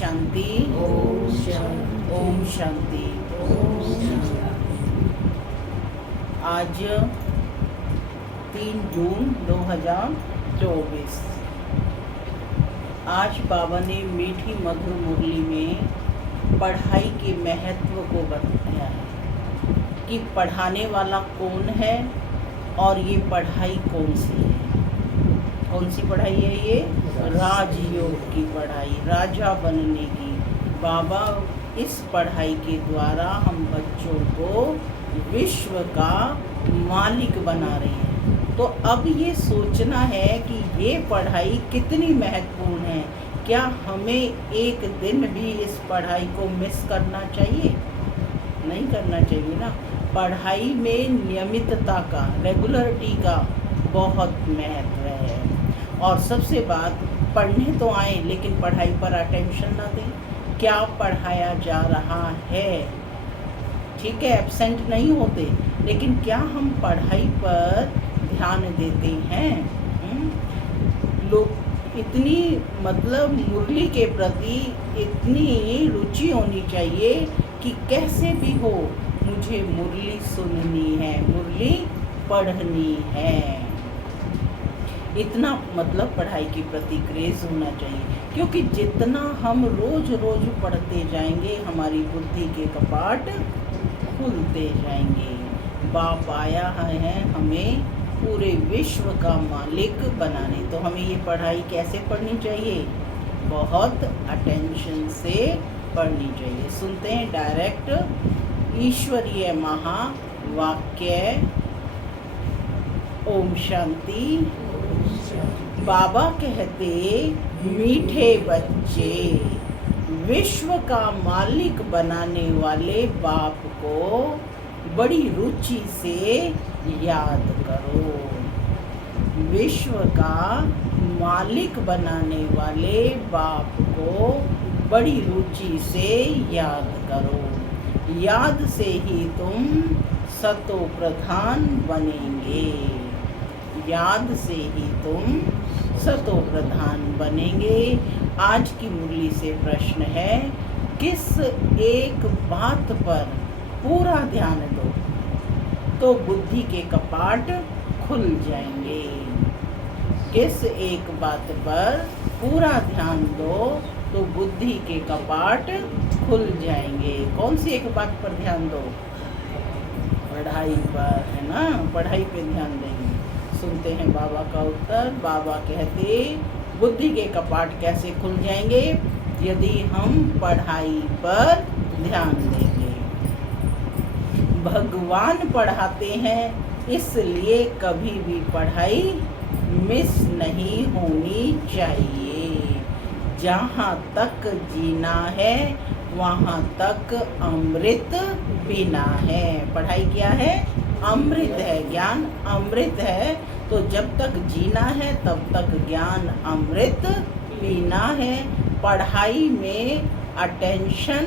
शांति। ओम शांति। ओम शांति। ओम शांति। आज 3 जून 2024। आज बाबा ने मीठी मधुर मुरली में पढ़ाई के महत्व को बताया है कि पढ़ाने वाला कौन है और ये पढ़ाई कौन सी है। कौन सी पढ़ाई है ये? राजयोग की पढ़ाई, राजा बनने की। बाबा इस पढ़ाई के द्वारा हम बच्चों को विश्व का मालिक बना रहे हैं। तो अब ये सोचना है कि ये पढ़ाई कितनी महत्वपूर्ण है। क्या हमें एक दिन भी इस पढ़ाई को मिस करना चाहिए? नहीं करना चाहिए ना। पढ़ाई में नियमितता का, रेगुलरिटी का बहुत महत्व है। और सबसे बात, पढ़ने तो आए लेकिन पढ़ाई पर अटेंशन ना दें। क्या पढ़ाया जा रहा है? ठीक है, एब्सेंट नहीं होते, लेकिन क्या हम पढ़ाई पर ध्यान देते हैं? लोग इतनी मुरली के प्रति इतनी रुचि होनी चाहिए कि कैसे भी हो मुझे मुरली सुननी है, मुरली पढ़नी है। इतना पढ़ाई के प्रति क्रेज होना चाहिए, क्योंकि जितना हम रोज रोज पढ़ते जाएंगे हमारी बुद्धि के कपाट खुलते जाएंगे। बाप आया है हमें पूरे विश्व का मालिक बनाने। तो हमें ये पढ़ाई कैसे पढ़नी चाहिए? बहुत अटेंशन से पढ़नी चाहिए। सुनते हैं डायरेक्ट ईश्वरीय महावाक्य। ओम शांति। बाबा कहते, मीठे बच्चे, विश्व का मालिक बनाने वाले बाप को बड़ी रुचि से याद करो। विश्व का मालिक बनाने वाले बाप को बड़ी रुचि से याद करो। याद से ही तुम सतो प्रधान बनेंगे। याद से ही तुम सतो प्रधान बनेंगे। आज की मुरली से प्रश्न है, किस एक बात पर पूरा ध्यान दो तो बुद्धि के कपाट खुल जाएंगे। किस एक बात पर पूरा ध्यान दो तो बुद्धि के कपाट खुल जाएंगे। कौन सी एक बात पर ध्यान दो? पढ़ाई पर, है ना। पढ़ाई पे ध्यान देंगे। सुनते हैं बाबा का उत्तर। बाबा कहते, बुद्धि के कपाट कैसे खुल जाएंगे? यदि हम पढ़ाई पर ध्यान देंगे। भगवान पढ़ाते हैं, इसलिए कभी भी पढ़ाई मिस नहीं होनी चाहिए। जहाँ तक जीना है वहाँ तक अमृत पीना है। पढ़ाई क्या है? अमृत है, ज्ञान अमृत है। तो जब तक जीना है तब तक ज्ञान अमृत पीना है। पढ़ाई में अटेंशन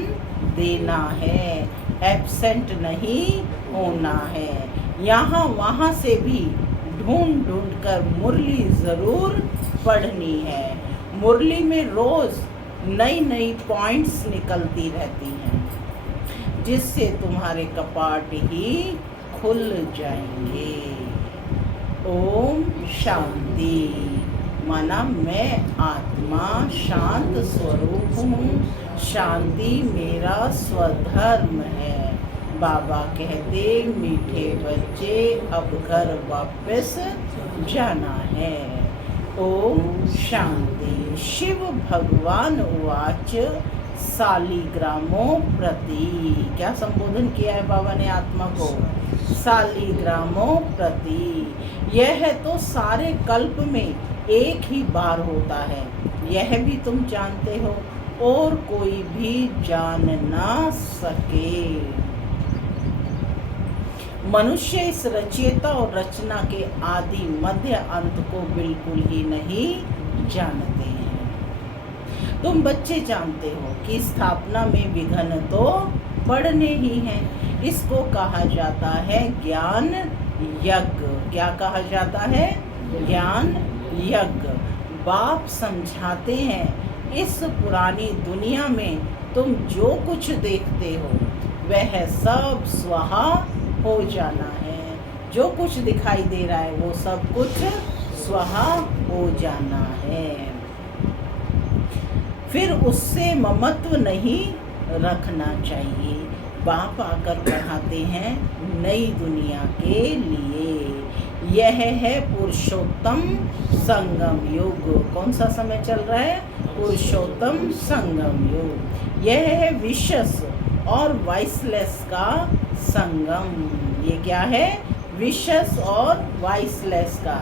देना है, एब्सेंट नहीं होना है। यहाँ वहाँ से भी ढूंढ ढूंढ कर मुरली ज़रूर पढ़नी है। मुरली में रोज़ नई नई पॉइंट्स निकलती रहती हैं, जिससे तुम्हारे कपाट ही खुल जाएंगे। ओम शांति। माना मैं आत्मा शांत स्वरूप हूँ, शांति मेरा स्वधर्म है। बाबा कहते, मीठे बच्चे अब घर वापस जाना है। ओम शांति। शिव भगवान उवाच सालिग्रामो प्रति। क्या संबोधन किया है बाबा ने आत्मा को? सालिग्रामो प्रति। यह तो सारे कल्प में एक ही बार होता है, यह भी तुम जानते हो, और कोई भी जान ना सके। मनुष्य इस रचयिता और रचना के आदि मध्य अंत को बिल्कुल ही नहीं जानते हैं। तुम बच्चे जानते हो कि स्थापना में विघ्न तो पड़ने ही हैं। इसको कहा जाता है ज्ञान यज्ञ। क्या कहा जाता है? ज्ञान यज्ञ। बाप समझाते हैं, इस पुरानी दुनिया में तुम जो कुछ देखते हो वह सब स्वाहा हो जाना है। जो कुछ दिखाई दे रहा है वो सब कुछ स्वाहा हो जाना है। फिर उससे ममत्व नहीं रखना चाहिए। बाप आकर पढ़ाते हैं नई दुनिया के लिए। यह है पुरुषोत्तम संगम युग। कौन सा समय चल रहा है? पुरुषोत्तम संगम युग। यह है विशस और वाइसलेस का संगम। ये क्या है? विशस और वाइसलेस का,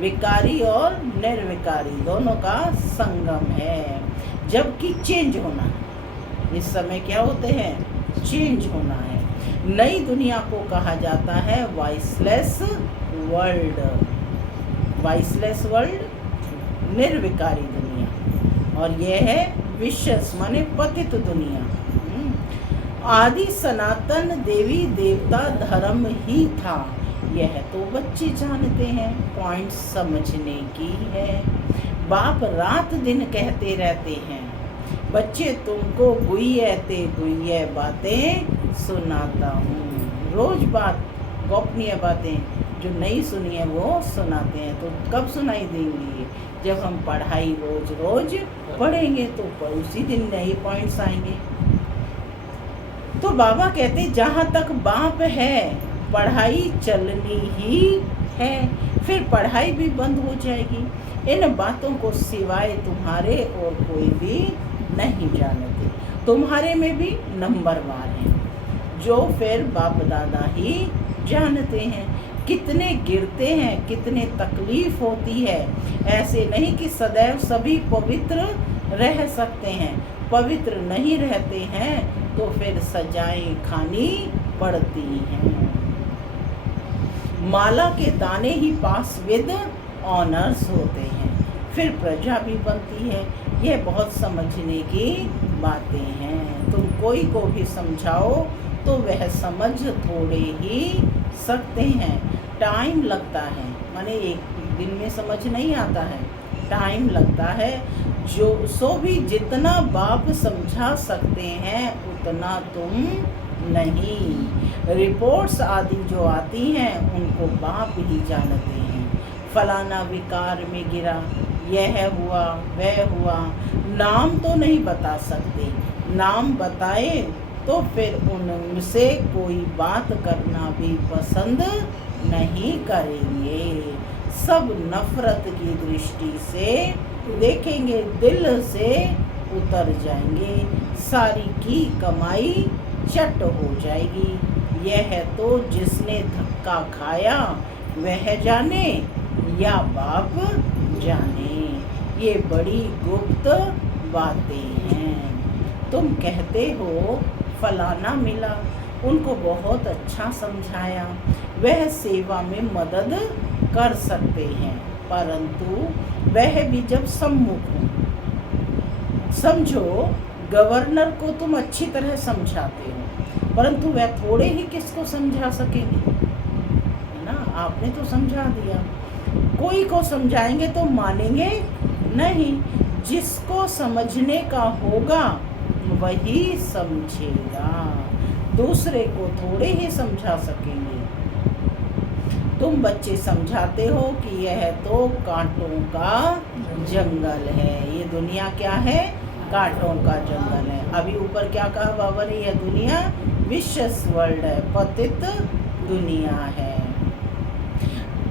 विकारी और निर्विकारी दोनों का संगम है। जबकि चेंज होना है। इस समय क्या होते हैं? चेंज होना है। नई दुनिया को कहा जाता है वाइसलेस वर्ल्ड। वाइसलेस वर्ल्ड, निर्विकारी दुनिया। और यह है विशस माने पतित दुनिया। आदि सनातन देवी देवता धर्म ही था। यह तो बच्चे जानते हैं, पॉइंट समझने की है। बाप रात दिन कहते रहते हैं, बच्चे तुमको गुइये बातें सुनाता हूँ। रोज बात, गोपनीय बातें जो नहीं सुनी है वो सुनाते हैं। तो कब सुनाई देंगी? जब हम पढ़ाई रोज रोज पढ़ेंगे तो उसी दिन नए पॉइंट्स आएंगे। तो बाबा कहते जहाँ तक बाप है पढ़ाई चलनी ही है। फिर पढ़ाई भी बंद हो जाएगी। इन बातों को सिवाय तुम्हारे और कोई भी नहीं जानते। तुम्हारे में भी नंबरवार हैं जो फिर बाप दादा ही जानते हैं। कितने गिरते हैं, कितने तकलीफ होती है। ऐसे नहीं कि सदैव सभी पवित्र रह सकते हैं। पवित्र नहीं रहते हैं तो फिर सजाएं खानी पड़ती हैं। माला के दाने ही पास विद ऑनर्स होते हैं। फिर प्रजा भी बनती है। यह बहुत समझने की बातें हैं। तुम कोई को भी समझाओ तो वह समझ थोड़े ही सकते हैं। टाइम लगता है, माने एक दिन में समझ नहीं आता है, टाइम लगता है। सो भी जितना बाप समझा सकते हैं उतना तुम नहीं। रिपोर्ट्स आदि जो आती हैं उनको बाप ही जानते हैं। फलाना विकार में गिरा, यह हुआ वह हुआ। नाम तो नहीं बता सकते। नाम बताए तो फिर उनसे कोई बात करना भी पसंद नहीं करेंगे। सब नफरत की दृष्टि से देखेंगे, दिल से उतर जाएंगे। सारी की कमाई चट हो जाएगी। यह तो जिसने धक्का खाया वह जाने या बाप जाने। ये बड़ी गुप्त बातें हैं। तुम कहते हो फलाना मिला, उनको बहुत अच्छा समझाया, वह सेवा में मदद कर सकते हैं, परंतु वह भी जब सम्मुख हो। समझो गवर्नर को तुम अच्छी तरह समझाते हो, परंतु वह थोड़े ही किसको समझा सकेंगे, है ना? आपने तो समझा दिया। कोई को समझाएंगे तो मानेंगे नहीं। जिसको समझने का होगा वही समझेगा। दूसरे को थोड़े ही समझा सकेंगे। तुम बच्चे समझाते हो कि यह तो कांटों का जंगल है। ये दुनिया क्या है? कांटों का जंगल है। अभी ऊपर क्या कहा बाबा ने? यह दुनिया विशस वर्ल्ड है, पतित दुनिया है।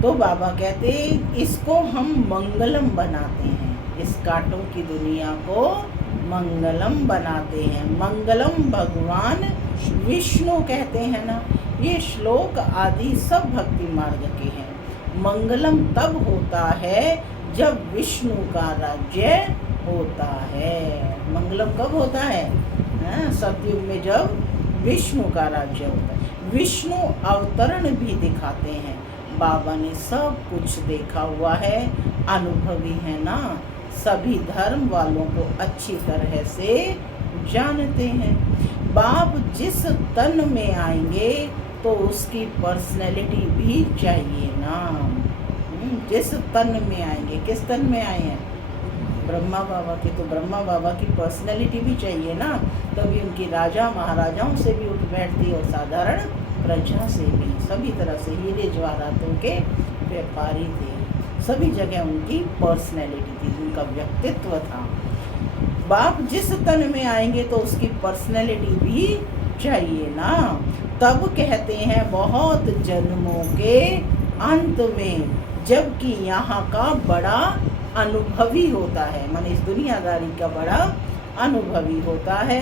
तो बाबा कहते इसको हम मंगलम बनाते हैं। इस कांटों की दुनिया को मंगलम बनाते हैं। मंगलम भगवान विष्णु कहते हैं ना। ये श्लोक आदि सब भक्ति मार्ग के हैं। मंगलम तब होता है जब विष्णु का राज्य होता है। मंगलम कब होता है? सतयुग में जब विष्णु का राज्य होता है। विष्णु अवतरण भी दिखाते हैं। बाबा ने सब कुछ देखा हुआ है, अनुभवी है ना। सभी धर्म वालों को अच्छी तरह से जानते हैं। बाप जिस तन में आएंगे तो उसकी पर्सनैलिटी भी चाहिए ना। जिस तन में आएंगे, किस तन में आए हैं? ब्रह्मा बाबा के, तो ब्रह्मा बाबा की पर्सनैलिटी भी चाहिए ना, तभी उनकी राजा महाराजाओं से भी उठ बैठती और साधारण प्रजा से भी, सभी तरह से हीरे जवाहरातों के व्यापारी थे, सभी जगह उनकी पर्सनैलिटी थी, उनका व्यक्तित्व था। बाप जिस तन में आएंगे तो उसकी पर्सनैलिटी भी चाहिए ना। तब कहते हैं बहुत जन्मों के अंत में, जबकि यहाँ का बड़ा अनुभवी होता है, माने इस दुनियादारी का बड़ा अनुभवी होता है,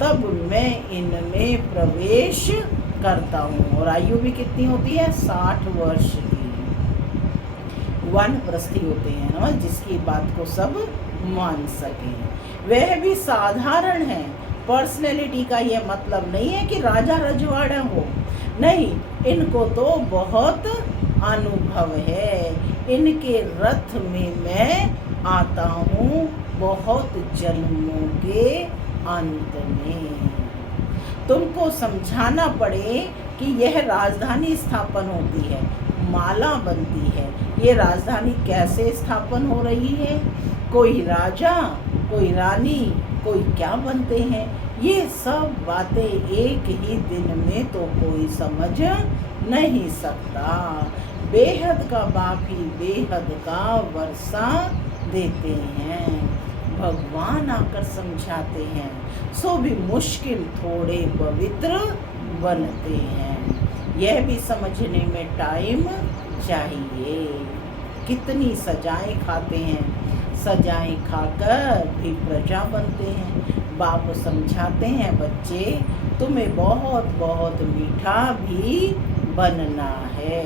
तब मैं इनमें प्रवेश करता हूँ। और आयु भी कितनी होती है? 60 वर्ष की। वानप्रस्थी होते हैं ना, जिसकी बात को सब मान सकें। वह भी साधारण है। पर्सनैलिटी का ये मतलब नहीं है कि राजा रजवाड़ा हो, नहीं, इनको तो बहुत अनुभव है। इनके रथ में मैं आता हूँ बहुत जन्मों के अंत में। तुमको समझाना पड़े कि यह राजधानी स्थापन होती है, माला बनती है। ये राजधानी कैसे स्थापन हो रही है? कोई राजा, कोई रानी, कोई क्या बनते हैं, ये सब बातें एक ही दिन में तो कोई समझ नहीं सकता। बेहद का बाप ही बेहद का वर्षा देते हैं, भगवान आकर समझाते हैं, सो भी मुश्किल थोड़े पवित्र बनते हैं। यह भी समझने में टाइम चाहिए। कितनी सजाएं खाते हैं, सजाएं खाकर भी प्रजा बनते हैं। बाप समझाते हैं, बच्चे तुम्हें बहुत बहुत मीठा भी बनना है,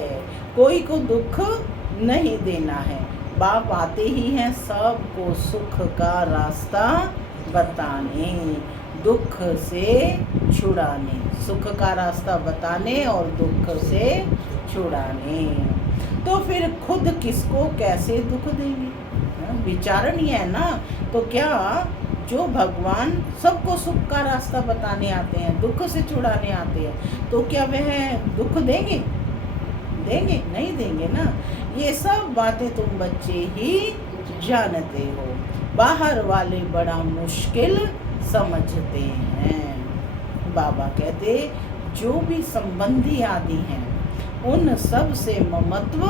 कोई को दुख नहीं देना है। बाप आते ही हैं सबको सुख का रास्ता बताने, दुख से छुड़ाने, सुख का रास्ता बताने और दुख से छुड़ाने। तो फिर खुद किसको कैसे दुख देंगे? विचारण ही है ना। तो क्या जो भगवान सबको सुख का रास्ता बताने आते हैं, दुख से छुड़ाने आते हैं, तो क्या वह दुख देंगे? देंगे? नहीं देंगे ना। ये सब बातें तुम बच्चे ही जानते हो, बाहर वाले बड़ा मुश्किल समझते हैं। बाबा कहते जो भी संबंधी आदि हैं उन सब से ममत्व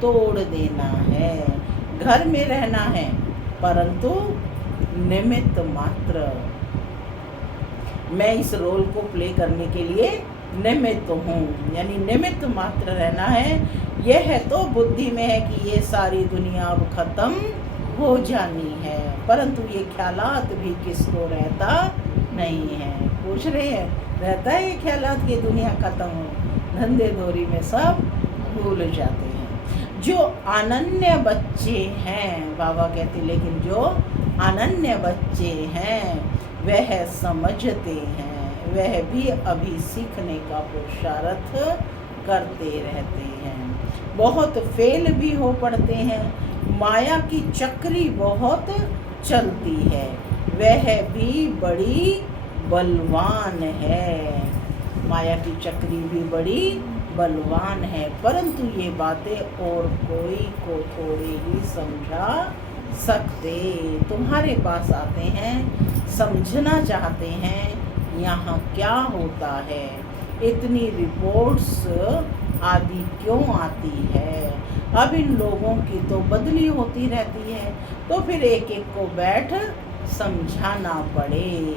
तोड़ देना है। घर में रहना है परंतु निमित्त मात्र। मैं इस रोल को प्ले करने के लिए निमित्त हूँ, यानी निमित्त मात्र रहना है। यह तो बुद्धि में है कि ये सारी दुनिया अब खत्म हो जानी है, परंतु ये ख्यालात भी किसको रहता नहीं है। पूछ रहे हैं, रहता है ये ख्यालात कि दुनिया खत्म हो? धंधे धोरी में सब भूल जाते हैं। जो अनन्य बच्चे हैं, बाबा कहते, लेकिन जो अनन्य बच्चे हैं वह समझते हैं, वह भी अभी सीखने का पुरुषार्थ करते रहते हैं। बहुत फेल भी हो पड़ते हैं। माया की चक्री बहुत चलती है, वह भी बड़ी बलवान है। माया की चक्री भी बड़ी बलवान है, परंतु ये बातें और कोई को थोड़ी ही समझा सकते। तुम्हारे पास आते हैं, समझना चाहते हैं यहाँ क्या होता है, इतनी रिपोर्ट्स आदि क्यों आती है। अब इन लोगों की तो बदली होती रहती है, तो फिर एक एक को बैठ समझाना पड़े।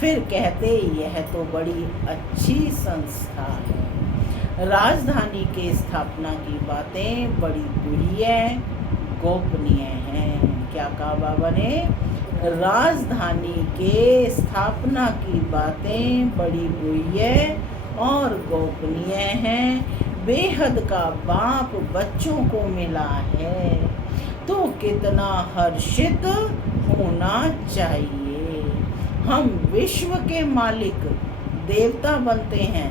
फिर कहते यह तो बड़ी अच्छी संस्था है। राजधानी के स्थापना की बातें बड़ी गुह्य गोपनीय हैं। क्या कहा बाबा ने? राजधानी के स्थापना की बातें बड़ी गुह्य और गोपनीय हैं। बेहद का बाप बच्चों को मिला है तो कितना हर्षित होना चाहिए। हम विश्व के मालिक देवता बनते हैं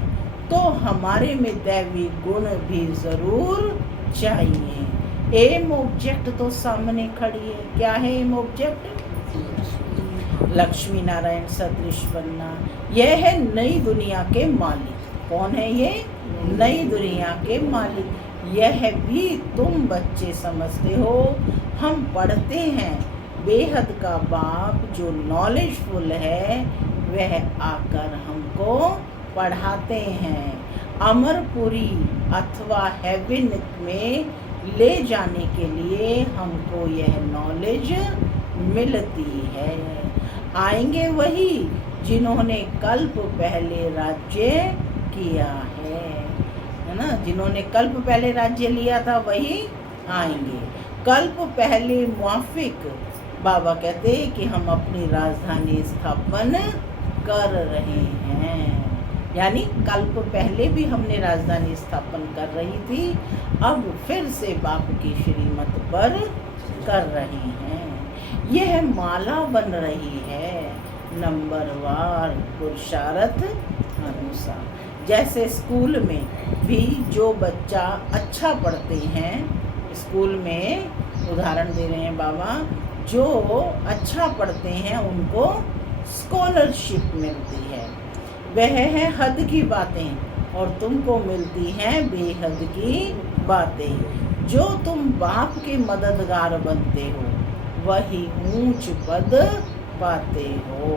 तो हमारे में दैवी गुण भी जरूर चाहिए। एम ऑब्जेक्ट तो सामने खड़ी है। क्या है एम ऑब्जेक्ट? लक्ष्मी नारायण सदृश बनना। यह है नई दुनिया के मालिक। कौन है ये? नई दुनिया के मालिक। यह भी तुम बच्चे समझते हो। हम पढ़ते हैं बेहद का बाप जो नॉलेजफुल है वह आकर हमको पढ़ाते हैं। अमरपुरी अथवा हेवन में ले जाने के लिए हमको यह नॉलेज मिलती है। आएंगे वही जिन्होंने कल्प पहले राज्य किया है ना, जिन्होंने कल्प पहले राज्य लिया था वही आएंगे। कल्प पहले मुआफिक बाबा कहते कि हम अपनी राजधानी स्थापन कर रहे हैं, यानी कल्प पहले भी हमने राजधानी स्थापन कर रही थी, अब फिर से बाप की श्रीमत पर कर रहे हैं। यह माला बन रही है नंबरवार पुरुषार्थ अनुसार। जैसे स्कूल में भी जो बच्चा अच्छा पढ़ते हैं, स्कूल में उदाहरण दे रहे हैं बाबा, जो अच्छा पढ़ते हैं उनको स्कॉलरशिप मिलती है। वह है हद की बातें और तुमको मिलती हैं बेहद की बातें। जो तुम बाप के मददगार बनते हो वही ऊंच पद पाते हो।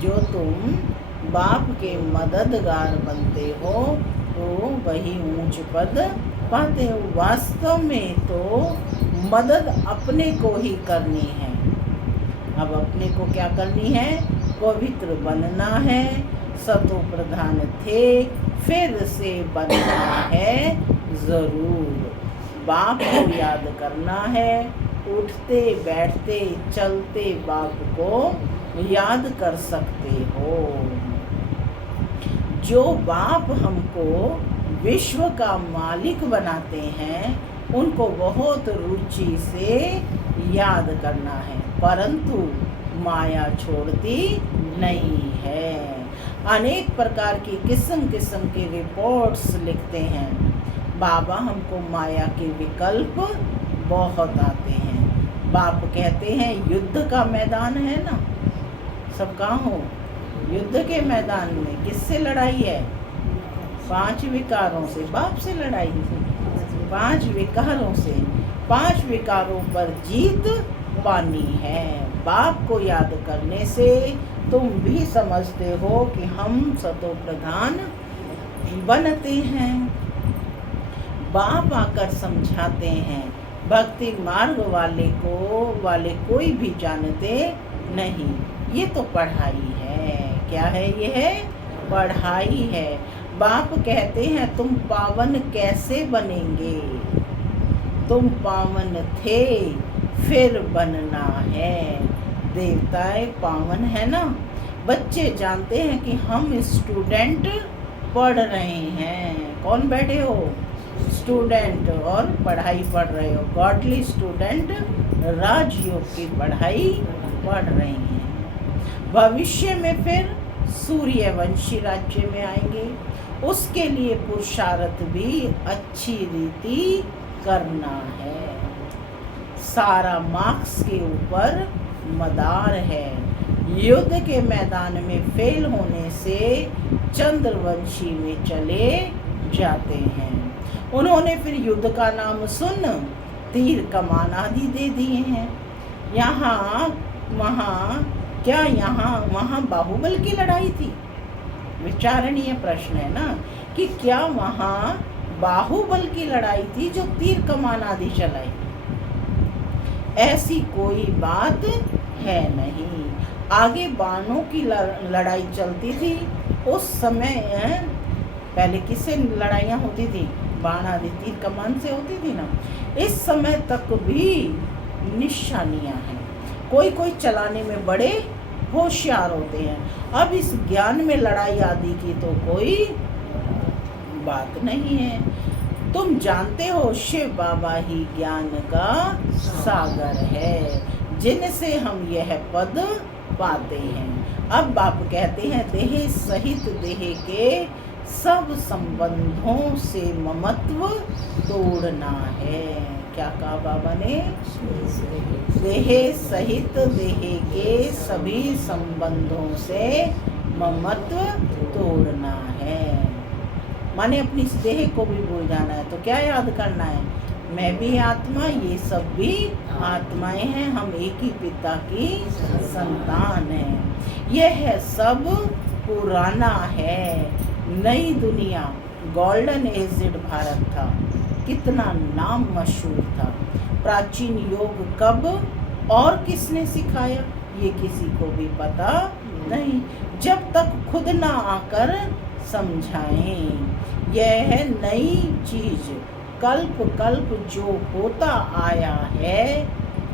जो तुम बाप के मददगार बनते हो तो वही ऊंच पद पाते हो। वास्तव में तो मदद अपने को ही करनी है। अब अपने को क्या करनी है? पवित्र बनना है। सतो प्रधान थे, फिर से बनना है ज़रूर। बाप को याद करना है। उठते बैठते चलते बाप को याद कर सकते हो। जो बाप हमको विश्व का मालिक बनाते हैं उनको बहुत रुचि से याद करना है, परंतु माया छोड़ती नहीं है। अनेक प्रकार की किस्म किस्म के रिपोर्ट्स लिखते हैं। बाबा हमको माया के विकल्प बहुत आते हैं। बाप कहते हैं युद्ध का मैदान है ना, सब कहाँ हो? युद्ध के मैदान में किससे लड़ाई है? 5 विकारों से। बाप से लड़ाई है 5 विकारों से। 5 विकारों पर जीत पानी है। बाप को याद करने से तुम भी समझते हो कि हम सतो प्रधान बनते हैं। बाप आकर समझाते हैं। भक्ति मार्ग वाले कोई भी जानते नहीं। ये तो पढ़ाई है। क्या है? ये है पढ़ाई है। बाप कहते हैं तुम पावन कैसे बनेंगे? तुम पावन थे, फिर बनना है। देवताएं पावन है ना। बच्चे जानते हैं कि हम स्टूडेंट पढ़ रहे हैं। कौन बैठे हो? स्टूडेंट, और पढ़ाई पढ़ रहे हो। गॉडली स्टूडेंट राजयोग की पढ़ाई पढ़ रहे हैं। भविष्य में फिर सूर्यवंशी राज्य में आएंगे। उसके लिए पुरुषार्थ भी अच्छी रीति करना है। सारा मार्क्स के ऊपर मदार है। युद्ध के मैदान में फेल होने से चंद्रवंशी में चले जाते हैं। उन्होंने फिर युद्ध का नाम सुन तीर कमान आदि दे दिए हैं। यहाँ वहाँ क्या वहाँ बाहुबल की लड़ाई थी? विचारणीय प्रश्न है ना कि क्या वहाँ बाहुबल की लड़ाई थी जो तीर कमान आदि चलाई? ऐसी कोई बात है नहीं। आगे बाणों की लड़ाई चलती थी। उस समय पहले किससे लड़ाइयाँ होती थी? बाण आदि तीर कमान से होती थी ना। इस समय तक भी निशानियाँ हैं। कोई कोई चलाने में बड़े होशियार होते हैं। अब इस ज्ञान में लड़ाई आदि की तो कोई बात नहीं है। तुम जानते हो शिव बाबा ही ज्ञान का सागर है, जिनसे हम यह पद पाते हैं। अब बाप कहते हैं देह सहित देह के सब संबंधों से ममत्व तोड़ना है। क्या कहा बाबा ने? देह सहित देह के सभी संबंधों से ममत्व तोड़ना है। माने अपनी देह को भी भूल जाना है। तो क्या याद करना है? मैं भी आत्मा, ये सब भी आत्माएं हैं, हम एक ही पिता की संतान हैं। यह सब पुराना है। नई दुनिया, गोल्डन एजेड भारत था, कितना नाम मशहूर था। प्राचीन योग कब और किसने सिखाया, ये किसी को भी पता नहीं, जब तक खुद ना आकर समझाएं। यह है नई चीज, कल्प कल्प जो होता आया है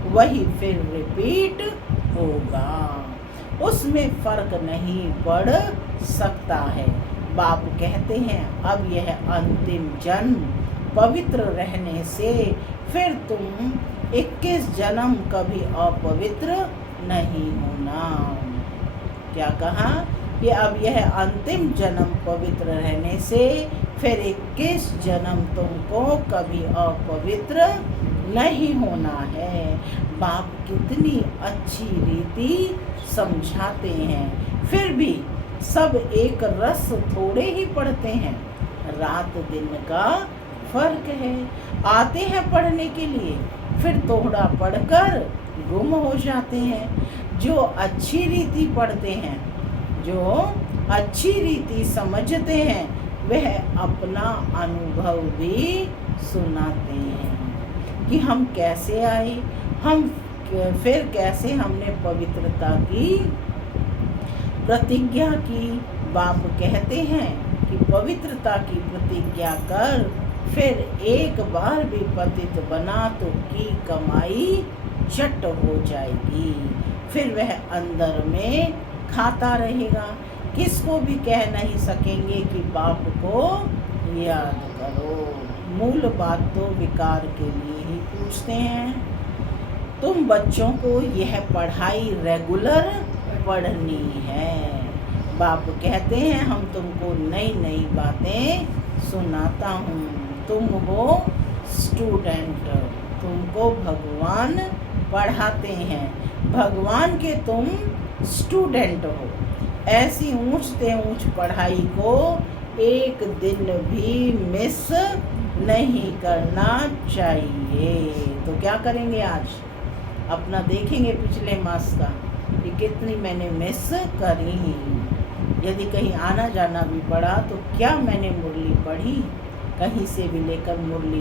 वही फिर रिपीट होगा, उसमें फर्क नहीं पड़ सकता है। बाप कहते हैं अब यह अंतिम जन्म पवित्र रहने से फिर तुम 21 जन्म कभी अपवित्र नहीं होना। क्या कहा कि अब यह अंतिम जन्म पवित्र रहने से फिर 21 जन्म तुमको कभी अपवित्र नहीं होना है। बाप कितनी अच्छी रीति समझाते हैं, फिर भी सब एक रस थोड़े ही पढ़ते हैं, रात दिन का फर्क है। आते हैं पढ़ने के लिए, फिर थोड़ा पढ़कर गुम हो जाते हैं। जो अच्छी रीति पढ़ते हैं, जो अच्छी रीति समझते हैं, वह अपना अनुभव भी सुनाते हैं कि हम कैसे आए, हम फिर कैसे हमने पवित्रता की प्रतिज्ञा की। बाप कहते हैं कि पवित्रता की प्रतिज्ञा कर, फिर एक बार भी पतित बना तो की कमाई चट हो जाएगी। फिर वह अंदर में खाता रहेगा, किसको भी कह नहीं सकेंगे कि बाप को याद करो। मूल बात तो विकार के लिए ही पूछते हैं। तुम बच्चों को यह पढ़ाई रेगुलर पढ़नी है। बाप कहते हैं हम तुमको नई नई बातें सुनाता हूँ। तुम हो स्टूडेंट, तुमको भगवान पढ़ाते हैं, भगवान के तुम स्टूडेंट हो। ऐसी ऊंच से ऊंच पढ़ाई को एक दिन भी मिस नहीं करना चाहिए। तो क्या करेंगे आज, अपना देखेंगे पिछले मास का कि कितनी मैंने मिस करी। यदि कहीं आना जाना भी पड़ा तो क्या मैंने मुरली पढ़ी, कहीं से भी लेकर मुरली,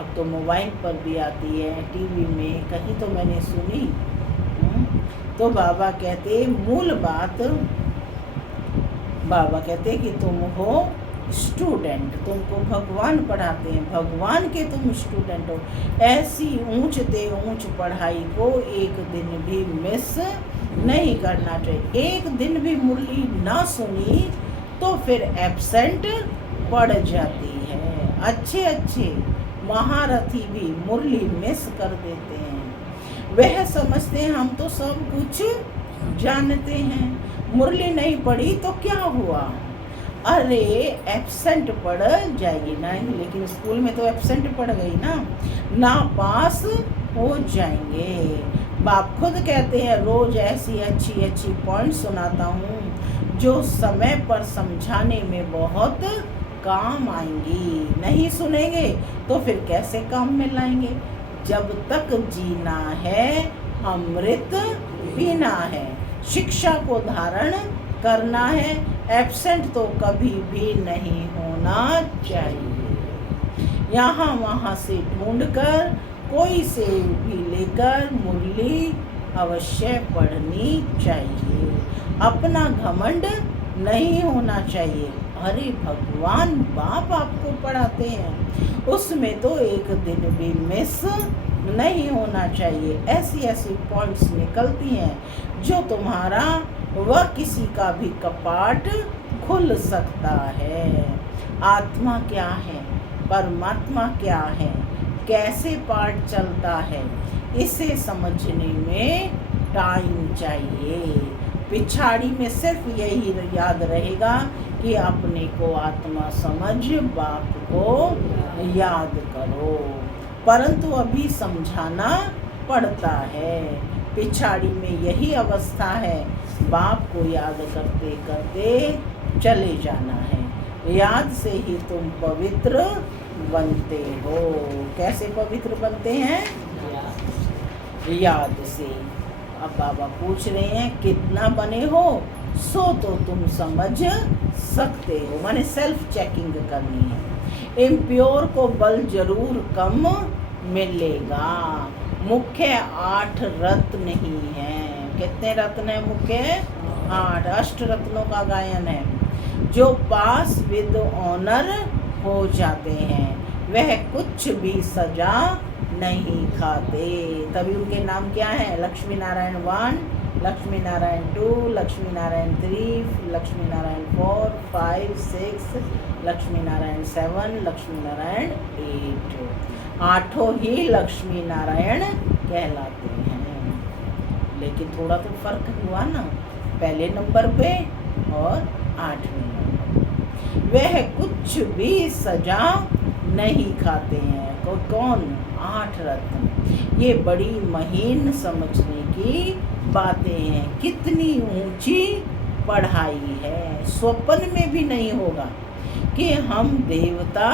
अब तो मोबाइल पर भी आती है, टीवी में, कहीं तो मैंने सुनी। तो बाबा कहते मूल बात, बाबा कहते कि तुम हो स्टूडेंट, तुमको भगवान पढ़ाते हैं, भगवान के तुम स्टूडेंट हो। ऐसी ऊंच ते ऊंच पढ़ाई को एक दिन भी मिस नहीं करना चाहिए। एक दिन भी मुरली ना सुनी तो फिर एब्सेंट पड़ जाती है। अच्छे अच्छे महारथी भी मुरली मिस कर देते हैं। वह समझते हैं हम तो सब कुछ जानते हैं, मुरली नहीं पढ़ी तो क्या हुआ, अरे एब्सेंट पड़ जाएगी ना, लेकिन स्कूल में तो एब्सेंट पड़ गई ना पास हो जाएंगे। बाप खुद कहते हैं रोज ऐसी अच्छी अच्छी पॉइंट सुनाता हूँ जो समय पर समझाने में बहुत काम आएंगी। नहीं सुनेंगे तो फिर कैसे काम में लाएंगे। जब तक जीना है अमृत पीना है, शिक्षा को धारण करना है, एब्सेंट तो कभी भी नहीं होना चाहिए। यहाँ वहाँ से ढूंढकर कोई से भी लेकर मुरली अवश्य पढ़नी चाहिए। अपना घमंड नहीं होना चाहिए। अरे भगवान बाप आपको पढ़ाते हैं, उसमें तो एक दिन भी मिस नहीं होना चाहिए। ऐसी ऐसी पॉइंट्स निकलती हैं जो तुम्हारा व किसी का भी कपाट खुल सकता है। आत्मा क्या है, परमात्मा क्या है, कैसे पाठ चलता है, इसे समझने में टाइम चाहिए। पिछाड़ी में सिर्फ यही याद रहेगा कि अपने को आत्मा समझ, बाप को याद करो, परंतु अभी समझाना पड़ता है। पिछाड़ी में यही अवस्था है, बाप को याद करते करते चले जाना है। याद से ही तुम पवित्र बनते हो। कैसे पवित्र बनते हैं? याद से। अब बाबा पूछ रहे हैं कितना बने हो, सो तो तुम समझ सकते हो। माने सेल्फ चेकिंग करनी है। इम्प्योर को बल जरूर कम मिलेगा। मुख्य 8 रत्न ही हैं। कितने रत्न है मुख्य? 8। अष्ट रत्नों का गायन है। जो पास विद ऑनर हो जाते हैं वह कुछ भी सजा नहीं खाते। तभी उनके नाम क्या है? लक्ष्मी नारायण 1, लक्ष्मी नारायण 2, लक्ष्मी नारायण 3, लक्ष्मी नारायण 4, 5, 6, लक्ष्मी नारायण 7, लक्ष्मी नारायण 8। 8 ही लक्ष्मी नारायण कहलाते हैं। लेकिन थोड़ा तो फर्क हुआ ना, पहले नंबर पे और 8वें नंबर। वह कुछ भी सजा नहीं खाते हैं। कौन? 8 रत्न। ये बड़ी महीन समझने की बातें हैं। कितनी ऊंची पढ़ाई है। स्वप्न में भी नहीं होगा कि हम देवता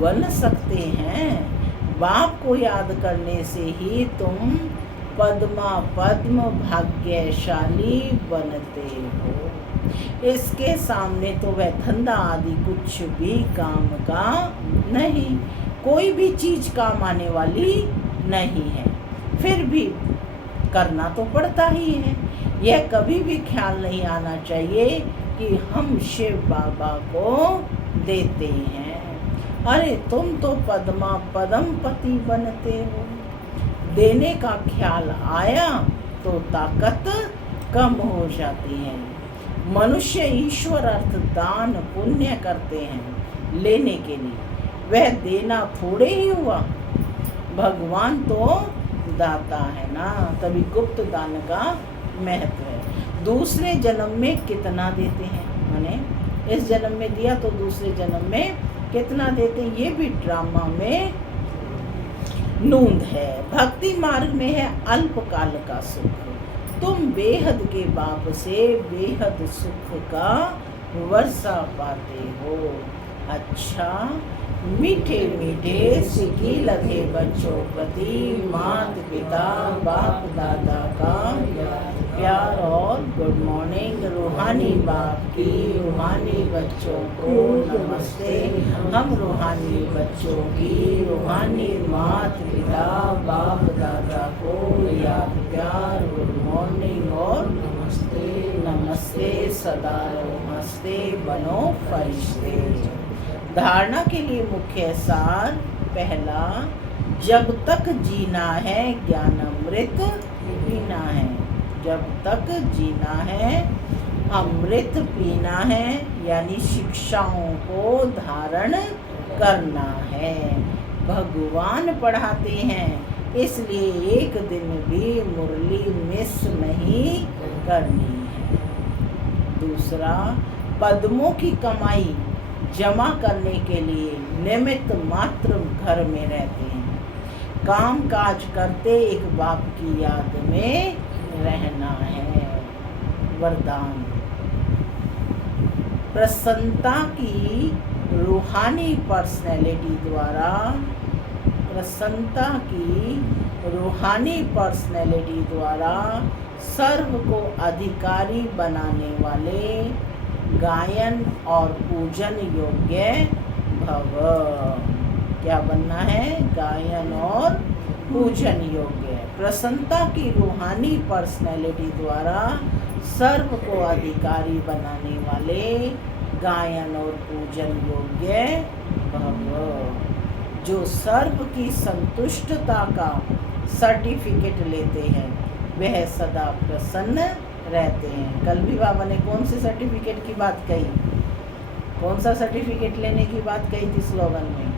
बन सकते हैं। बाप को याद करने से ही तुम पद्मा पद्म भाग्यशाली बनते हो। इसके सामने तो वह धंधा आदि कुछ भी काम का नहीं। कोई भी चीज काम आने वाली नहीं है। फिर भी करना तो पड़ता ही है। यह कभी भी ख्याल नहीं आना चाहिए कि हम शिव बाबा को देते हैं। अरे तुम तो पद्मा पदम पति बनते हो। देने का ख्याल आया तो ताकत कम हो जाती है। मनुष्य ईश्वर अर्थ दान पुण्य करते हैं लेने के लिए। वह देना थोड़े ही हुआ, भगवान तो दाता है ना। तभी गुप्त दान का महत्व है। दूसरे जन्म में कितना देते हैं, माने इस जन्म में दिया तो दूसरे जन्म में कितना देते हैं, ये भी ड्रामा में नूंद है। भक्ति मार्ग में है अल्पकाल का सुख। तुम बेहद के बाप से बेहद सुख का वर्षा पाते हो। अच्छा, मीठे मीठे सिकी लगे बच्चों प्रति माता पिता बाप दादा का प्यार और गुड मॉर्निंग। रूहानी बाप की रूहानी बच्चों को नमस्ते। हम रूहानी बच्चों की रूहानी माता पिता बाप दादा को याद प्यार गुड मॉर्निंग और नमस्ते। नमस्ते सदा नमस्ते बनो फरिश्ते। धारणा के लिए मुख्य सार पहला, जब तक जीना है ज्ञान अमृत पीना है। जब तक जीना है अमृत पीना है, यानी शिक्षाओं को धारण करना है। भगवान पढ़ाते हैं, इसलिए एक दिन भी मुरली मिस नहीं करनी है। दूसरा, पद्मों की कमाई जमा करने के लिए निमित्त मात्र घर में रहते हैं। काम काज करते एक बाप की याद में रहना है। वरदान, प्रसन्नता की रूहानी पर्सनैलिटी द्वारा, प्रसन्नता की रूहानी पर्सनैलिटी द्वारा सर्व को अधिकारी बनाने वाले गायन और पूजन योग्य भव। क्या बनना है? गायन और पूजन योग्य। प्रसन्नता की रूहानी पर्सनैलिटी द्वारा सर्व को अधिकारी बनाने वाले गायन और पूजन योग्य भव। जो सर्व की संतुष्टता का सर्टिफिकेट लेते हैं वह सदा प्रसन्न रहते हैं। कल भी बाबा ने कौन से सर्टिफिकेट की बात कही? कौन सा सर्टिफिकेट लेने की बात कही थी स्लोगन में?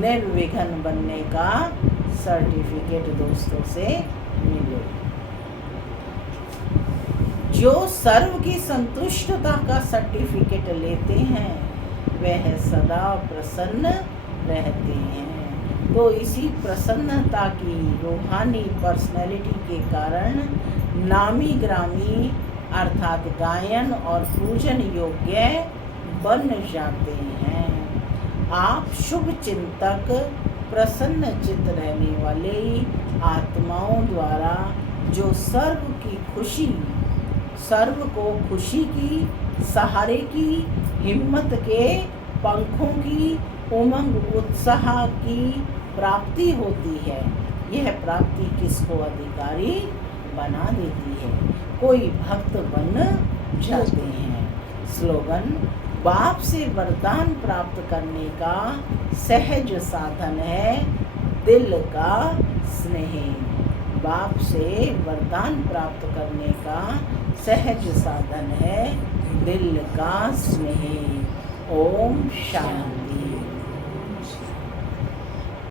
निर्विघ्न बनने का सर्टिफिकेट दोस्तों से मिले। जो सर्व की संतुष्टता का सर्टिफिकेट लेते हैं वह सदा प्रसन्न रहते हैं। तो इसी प्रसन्नता की रूहानी पर्सनैलिटी के कारण नामी ग्रामी अर्थात गायन और पूजन योग्य बन जाते हैं। आप शुभ चिंतक, प्रसन्न चित्त रहने वाले आत्माओं द्वारा जो सर्व को खुशी की, सहारे की, हिम्मत के पंखों की, उमंग उत्साह की प्राप्ति होती है, यह प्राप्ति किसको अधिकारी बना देती है? कोई भक्त बन जाते हैं। स्लोगन: बाप से वरदान प्राप्त करने का सहज साधन है दिल का स्नेह। बाप से वरदान प्राप्त करने का सहज साधन है दिल का स्नेह। ओम शांति।